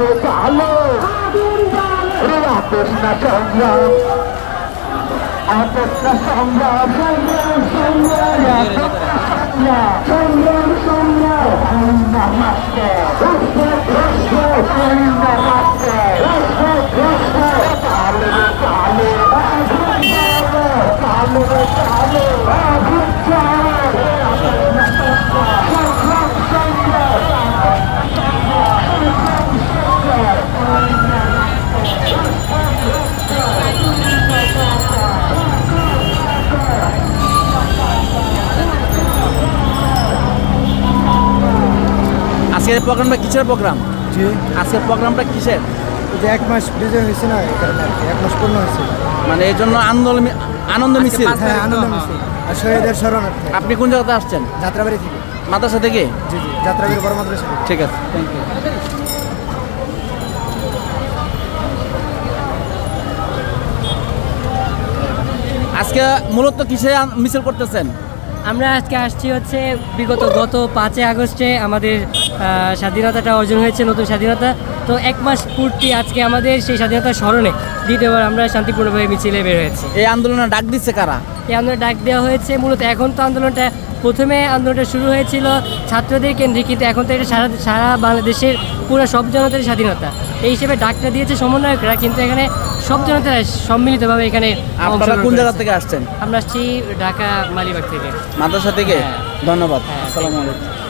রে চালো রে আপোষ না সংগ্রাম আপোষ না আজকের প্রোগ্রামটা কিসের প্রোগ্রাম? জি। আজকের প্রোগ্রামটা কিসের? যে এক মাস বিজয় হয়েছে না এই কারণে আর কি, এক মাস পূর্ণ হয়েছে। মানে এই জন্য আন্দোলন আনন্দ মিছিল? হ্যাঁ আনন্দ মিছিল। আর শহীদের শরণার্থী। আপনি কোন জায়গাতে আসছেন? যাত্রাবাড়ি থেকে। মাদ্রাসা থেকে? জি জি যাত্রাবাড়ি বড় মাদ্রাসা। থেকে। ঠিক আছে থ্যাংক ইউ আজকে মূলত কিসে মিছিল করতেছেন? আমরা আজকে আসছি হচ্ছে বিগত গত পাঁচই আগস্টে আমাদের স্বাধীনতাটা অর্জন হয়েছে নতুন স্বাধীনতা। তো এক মাস পূর্তি আজকে আমাদের সেই স্বাধীনতার স্মরণে দ্বিতীয়বার আমরা শান্তিপূর্ণভাবে মিছিলে বের হয়েছি। এই আন্দোলনে ডাক দিচ্ছে কারা? এই আন্দোলন ডাক দেওয়া হয়েছে মূলত এখন তো আন্দোলনটা প্রথমে আন্দোলনটা শুরু হয়েছিল ছাত্রদের কেন্দ্রে কিন্তু এখন তো এটা সারা সারা বাংলাদেশের পুরো সব জনতার স্বাধীনতা। এই হিসেবে ডাকটা দিয়েছে সমন্বয়করা কিন্তু এখানে সব জনতারা সম্মিলিতভাবে এখানে আপনারা কোন জায়গা থেকে আসছেন? আমরা আসছি ঢাকা মালিবাগ থেকে। মাদ্রাসা থেকে? হ্যাঁ। ধন্যবাদ। হ্যাঁ, আসসালামু আলাইকুম।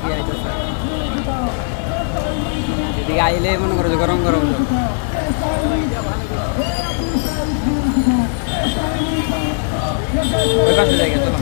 কি আইতেছে এদিকে আইলে মনে করো যে গরম গরম। জায়গা চলো।